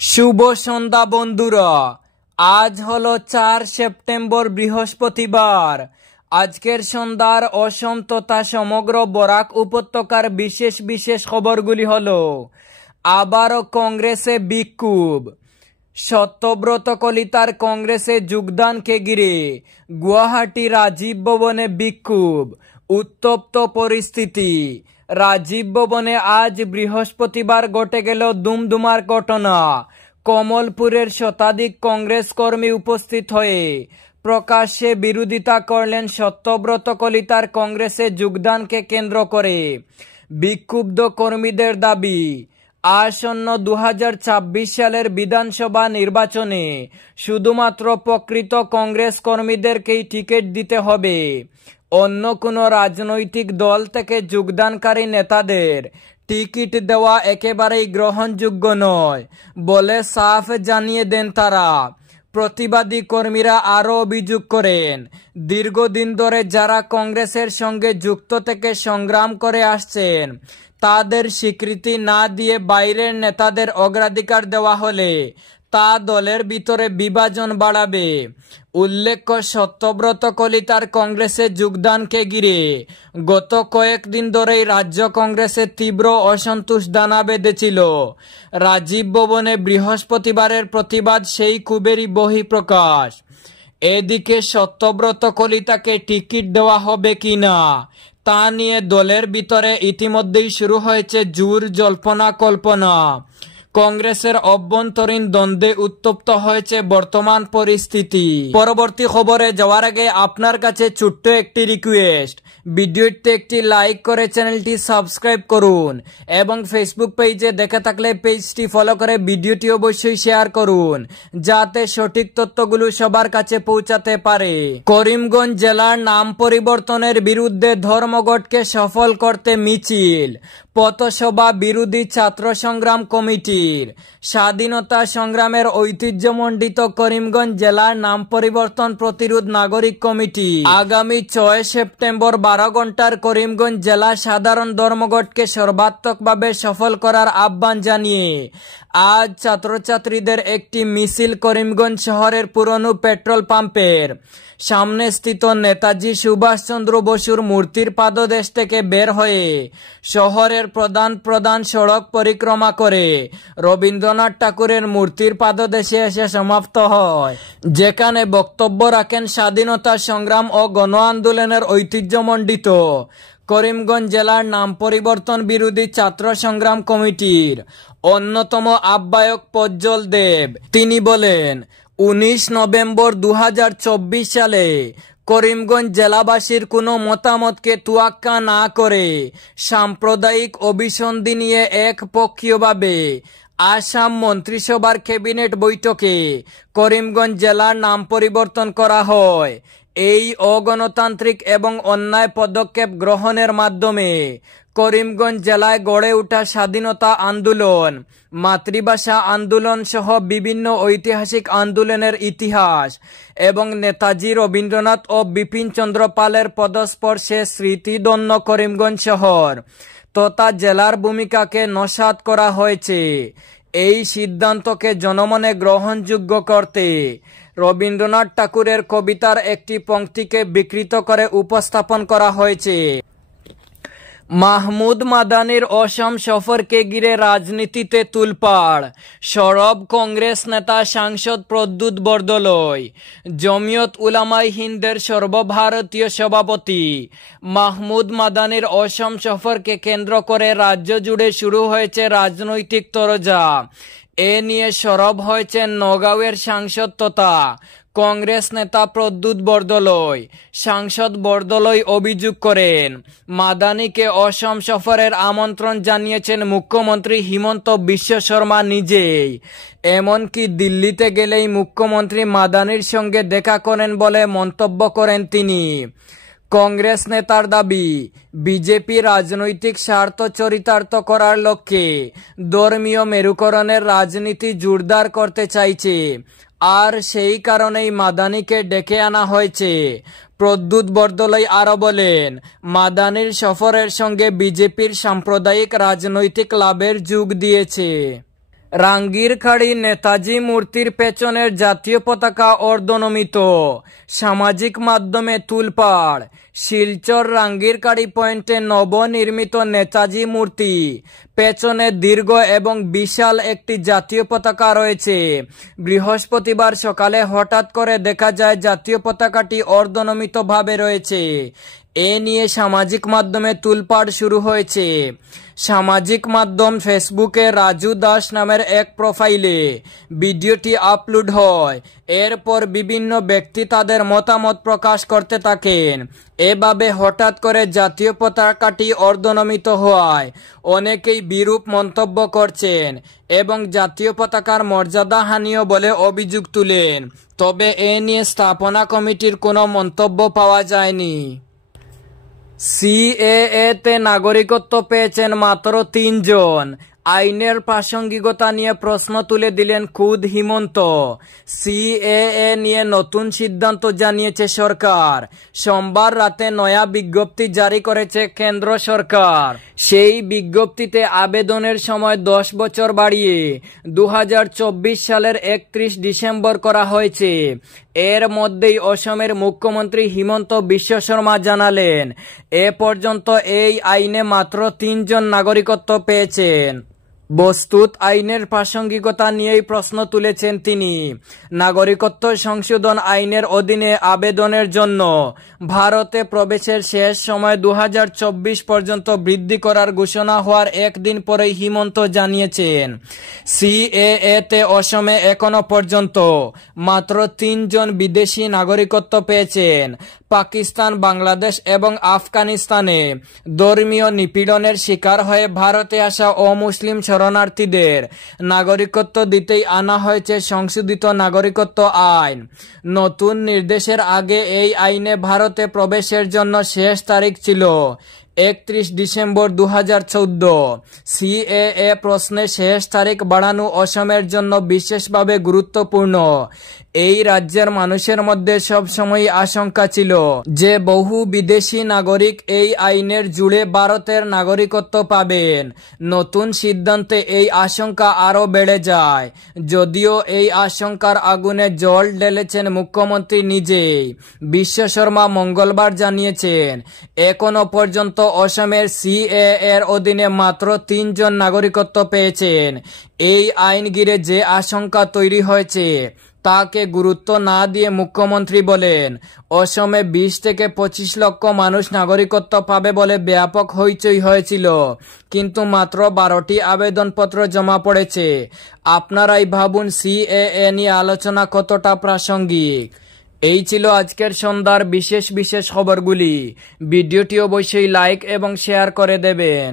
শুভ সন্ধ্যা বন্ধুরা। আজ হলো 4 সেপ্টেম্বর বৃহস্পতিবার। আজকের সন্ধ্যার অসম তথা সমগ্র বরাক উপত্যকার বিশেষ বিশেষ খবরগুলি হলো: আবারও কংগ্রেসে বিক্ষোভ, সত্যব্রত কলিতার কংগ্রেসে যোগদানকে ঘিরে গুয়াহাটি রাজীব ভবনে বিক্ষোভ, উত্তপ্ত পরিস্থিতি। রাজীব ভবনে আজ বৃহস্পতিবার ঘটে গেল দুমদুমার ঘটনা। কমলপুরের শতাধিক কংগ্রেস কর্মী উপস্থিত হয়ে প্রকাশ্যে বিরোধিতা করলেন সত্যব্রত কলিতার কংগ্রেসে যোগদানকে কেন্দ্র করে। বিক্ষুব্ধ কর্মীদের দাবি, আসন্ন 2026 সালের বিধানসভা নির্বাচনে শুধুমাত্র প্রকৃত কংগ্রেস কর্মীদেরকেই টিকিট দিতে হবে। অন্য কোনো রাজনৈতিক দল থেকে যোগদানকারী নেতাদের টিকিট দেওয়া একেবারেই গ্রহণযোগ্য নয় বলে সাফ জানিয়ে দেন তারা। প্রতিবাদী কর্মীরা আরও অভিযোগ করেন, দীর্ঘদিন ধরে যারা কংগ্রেসের সঙ্গে যুক্ত থেকে সংগ্রাম করে আসছেন তাদের স্বীকৃতি না দিয়ে বাইরের নেতাদের অগ্রাধিকার দেওয়া হলে তা দলের ভিতরে বিভাজন বাড়াবে। উল্লেখ্য, সত্যব্রত কলিতার কংগ্রেসে যোগদানকে ঘিরে গত কয়েকদিন ধরেই রাজ্য কংগ্রেসে তীব্র অসন্তোষ দানা বেঁধেছিল। রাজীব ভবনে বৃহস্পতিবারের প্রতিবাদ সেই ক্ষোভেরই বহিঃপ্রকাশ। এদিকে সত্যব্রত কলিতাকে টিকিট দেওয়া হবে কিনা তা নিয়ে দলের ভিতরে ইতিমধ্যেই শুরু হয়েছে জোর জল্পনা কল্পনা। কংগ্রেসের অভ্যন্তরীণ দ্বন্দ্বে উত্তপ্ত হয়েছে বর্তমান পরিস্থিতি। পরবর্তী খবরে যাওয়ার আগে আপনার কাছে ছোট্ট একটি রিকোয়েস্ট, ভিডিওতে একটি লাইক করে চ্যানেলটি সাবস্ক্রাইব করুন এবং ফেসবুক পেজে দেখে থাকলে পেজটি ফলো করে ভিডিওটি অবশ্যই শেয়ার করুন যাতে সঠিক তথ্যগুলো সবার কাছে পৌঁছাতে পারে। করিমগঞ্জ জেলার নাম পরিবর্তনের বিরুদ্ধে ধর্মঘটকে সফল করতে মিছিল, পথসভা বিরোধী ছাত্র সংগ্রাম কমিটির। স্বাধীনতা সংগ্রামের ঐতিহ্যমণ্ডিত করিমগঞ্জ জেলার নাম পরিবর্তন প্রতিরোধ নাগরিক কমিটি আগামী 6 সেপ্টেম্বর 12 ঘন্টার করিমগঞ্জ জেলা সাধারণ ধর্মঘটকে সর্বাত্মকভাবে সফল করার আহ্বান জানিয়ে আজ ছাত্রছাত্রীদের একটি মিছিল করিমগঞ্জ শহরের পুরনো পেট্রোল পাম্পের সামনে স্থিত নেতাজি সুভাষচন্দ্র বসুর মূর্তির পাদদেশ থেকে বের হয়ে শহরের প্রধান সড়ক পরিক্রমা করে রবীন্দ্রনাথ ঠাকুরের মূর্তির পাদদেশে এসে সমাপ্ত হয়, যেখানে বক্তব্য রাখেন স্বাধীনতা সংগ্রাম ও গণ আন্দোলনের ঐতিহ্যমণ্ডিত করিমগঞ্জ জেলার নাম পরিবর্তন বিরোধী ছাত্র সংগ্রাম কমিটির অন্যতম আহ্বায়ক প্রজ্জ্বল দেব। তিনি বলেন, 19 নভেম্বর 2024 সালে করিমগঞ্জ জেলাবাসীর কোনো মতামতকে তোয়াক্কা না করে সাম্প্রদায়িক অভিসন্ধি নিয়ে একপক্ষীয়ভাবে আসাম মন্ত্রিসভার ক্যাবিনেট বৈঠকে করিমগঞ্জ জেলার নাম পরিবর্তন করা হয়। এই অগণতান্ত্রিক এবং অন্যায় পদক্ষেপ গ্রহণের মাধ্যমে করিমগঞ্জ জেলায় গড়ে ওঠা স্বাধীনতা আন্দোলন, মাতৃভাষা আন্দোলন সহ বিভিন্ন ঐতিহাসিক আন্দোলনের ইতিহাস এবং নেতাজি রবীন্দ্রনাথ ও বিপিন চন্দ্র পালের পদস্পর্শে স্মৃতিধন্য করিমগঞ্জ শহর তথা জেলার ভূমিকাকে নস্যাৎ করা হয়েছে। এই সিদ্ধান্তকে জনমনে গ্রহণযোগ্য করতে রবীন্দ্রনাথ ঠাকুরের কবিতার একটি পংক্তিকে বিকৃত করে উপস্থাপন করা হয়েছে। মাহমুদ মাদানির অসম সফরকে ঘিরে রাজনীতিতে তুলপাড়, সরব কংগ্রেস নেতা সাংসদ প্রদ্যুৎ বরদলৈ। জমিয়ত উলামায়ে হিন্দের সর্বভারতীয় সভাপতি মাহমুদ মাদানির অসম সফরকে কেন্দ্র করে রাজ্য জুড়ে শুরু হয়েছে রাজনৈতিক তরজা। এ নিয়ে সরব হয়েছেন নগাঁওয়ের সাংসদ তথা কংগ্রেস নেতা প্রদ্যুৎ বরদলৈ। সাংসদ বরদলৈ অভিযোগ করেন, মাদানিকে অসম সফরের আমন্ত্রণ জানিয়েছেন মুখ্যমন্ত্রী হিমন্ত বিশ্ব শর্মা নিজেই। এমনকি দিল্লিতে গেলেই মুখ্যমন্ত্রী মাদানির সঙ্গে দেখা করেন বলে মন্তব্য করেন তিনি। কংগ্রেস নেতার দাবি, বিজেপি রাজনৈতিক স্বার্থ চরিতার্থ করার লক্ষ্যে ধর্মীয় মেরুকরণের রাজনীতি জোরদার করতে চাইছে, আর সেই কারণেই মাদানিকে ডেকে আনা হয়েছে। প্রদ্যুৎ বরদলৈ আরো বলেন, মাদানির সফরের সঙ্গে বিজেপির সাম্প্রদায়িক রাজনৈতিক লাভের যোগ দিয়েছে। রাঙ্গিরখাড়ি নেতাজি মূর্তির পেছনের জাতীয় পতাকা অর্ধনমিত, সামাজিক মাধ্যমে তুলপাড়। শিলচর রাঙ্গিরখাড়ি পয়েন্টে নবনির্মিত নেতাজি মূর্তি, পেছনে দীর্ঘ এবং বিশাল একটি জাতীয় পতাকা রয়েছে। বৃহস্পতিবার সকালে হঠাৎ করে দেখা যায় জাতীয় পতাকাটি অর্ধনমিতভাবে রয়েছে। এ নিয়ে সামাজিক মাধ্যমে তুলপাড় শুরু হয়েছে। সামাজিক মাধ্যম ফেসবুকে রাজু দাস নামের এক প্রোফাইলে ভিডিওটি আপলোড হয়। এরপর বিভিন্ন ব্যক্তি তাদের মতামত প্রকাশ করতে থাকেন। এভাবে হঠাৎ করে জাতীয় পতাকাটি অর্ধনমিত হওয়ায় অনেকেই বিরূপ মন্তব্য করছেন এবং জাতীয় পতাকার মর্যাদাহানিও বলে অভিযোগ তুলেন। তবে এ নিয়ে স্থাপনা কমিটির কোনো মন্তব্য পাওয়া যায়নি। সিএএ-তে নাগরিকত্ব পেয়েছেন মাত্র ৩ জন। আইনের প্রাসঙ্গিকতা নিয়ে প্রশ্ন তুলে দিলেন খুদ হিমন্ত। সিএএ নিয়ে নতুন সিদ্ধান্ত জানিয়েছে সরকার। সোমবার রাতে নয়া বিজ্ঞপ্তি জারি করেছে কেন্দ্র সরকার। সেই বিজ্ঞপ্তিতে আবেদনের সময় 10 বছর বাড়িয়ে 2024 সালের 31 ডিসেম্বর করা হয়েছে। এর মধ্যেই অসমের মুখ্যমন্ত্রী হিমন্ত বিশ্ব শর্মা জানালেন, এ পর্যন্ত এই আইনে মাত্র 3 জন নাগরিকত্ব পেয়েছেন। বস্তুত আইনের প্রাসঙ্গিকতা নিয়েই প্রশ্ন তুলেছেন তিনি। নাগরিকত্ব সংশোধন আইনের অধীনে আবেদনের জন্য ভারতে প্রবেশের শেষ সময় 2024 পর্যন্ত বৃদ্ধি করার ঘোষণা হওয়ার একদিন পরেই হিমন্ত জানিয়েছেন, সিএএ-তে অসমে এখনো পর্যন্ত মাত্র 3 জন বিদেশি নাগরিকত্ব পেয়েছেন। পাকিস্তান, বাংলাদেশ এবং আফগানিস্তানে ধর্মীয় নিপীড়নের শিকার হয়ে ভারতে আসা অমুসলিম শরণার্থীদের নাগরিকত্ব দিতেই আনা হয়েছে সংশোধিত নাগরিকত্ব আইন। নতুন নির্দেশের আগে এই আইনে ভারতে প্রবেশের জন্য শেষ তারিখ ছিল 31 ডিসেম্বর 2014। সিএএ প্রশ্নে শেষ তারিখ বাড়ানো অসমের জন্য বিশেষভাবে গুরুত্বপূর্ণ। এই রাজ্যের মানুষের মধ্যে সবসময় আশঙ্কা ছিল যে বহু বিদেশি নাগরিক এই আইনের জুড়ে ভারতের নাগরিকত্ব পাবেন। নতুন সিদ্ধান্তে এই আশঙ্কা আরও বেড়ে যায়। যদিও এই আশঙ্কার আগুনে জল ঢেলেছেন মুখ্যমন্ত্রী নিজেই। বিশ্ব শর্মা মঙ্গলবার জানিয়েছেন, এখনো পর্যন্ত অসমের সিএএ-এর অধীনে মাত্র 3 জন নাগরিকত্ব পেয়েছেন। এই আইন ঘিরে যে আশঙ্কা তৈরি হয়েছে তাকে গুরুত্ব না দিয়ে মুখ্যমন্ত্রী বলেন, অসমে 20 থেকে 25 লক্ষ মানুষ নাগরিকত্ব পাবে বলে ব্যাপক হইচই হয়েছিল, কিন্তু মাত্র 12টি আবেদনপত্র জমা পড়েছে। আপনারাই ভাবুন সিএএ নিয়ে আলোচনা কতটা প্রাসঙ্গিক। এই ছিল আজকের সন্ধ্যার বিশেষ খবরগুলি। ভিডিওটি অবশ্যই লাইক এবং শেয়ার করে দেবেন।